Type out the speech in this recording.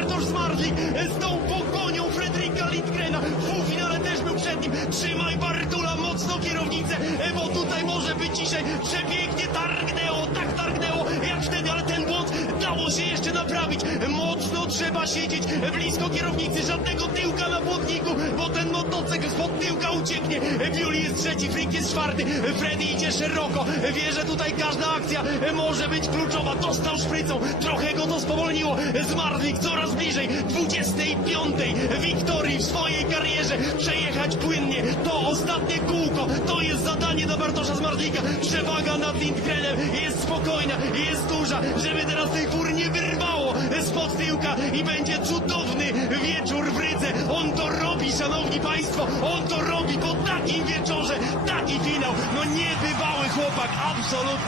Bartosz Zmarli z tą pogonią Fredrika Lindgrena. W półfinale też był przed nim. Trzymaj Bartula mocno kierownicę, bo tutaj może być dzisiaj przepięknie targnęło, tak targnęło jak wtedy, ale ten błąd dało się jeszcze naprawić. Mocno trzeba siedzieć blisko kierownicy, żadnego motocykl spod tyłka ucieknie. Biuli jest trzeci, Frick jest czwarty, Freddy idzie szeroko. Wie, że tutaj każda akcja może być kluczowa. Dostał szprycą, trochę go to spowolniło. Zmarlik coraz bliżej 25. wiktorii w swojej karierze. Przejechać płynnie, to ostatnie kółko, to jest zadanie dla Bartosza Zmarlika. Przewaga nad Lindgrenem jest spokojna, jest duża, żeby teraz tej fur nie wyrwało spod tyłka i będzie cudowny szanowni państwo, on to robi po takim wieczorze, taki finał. No niebywały chłopak, absolutnie.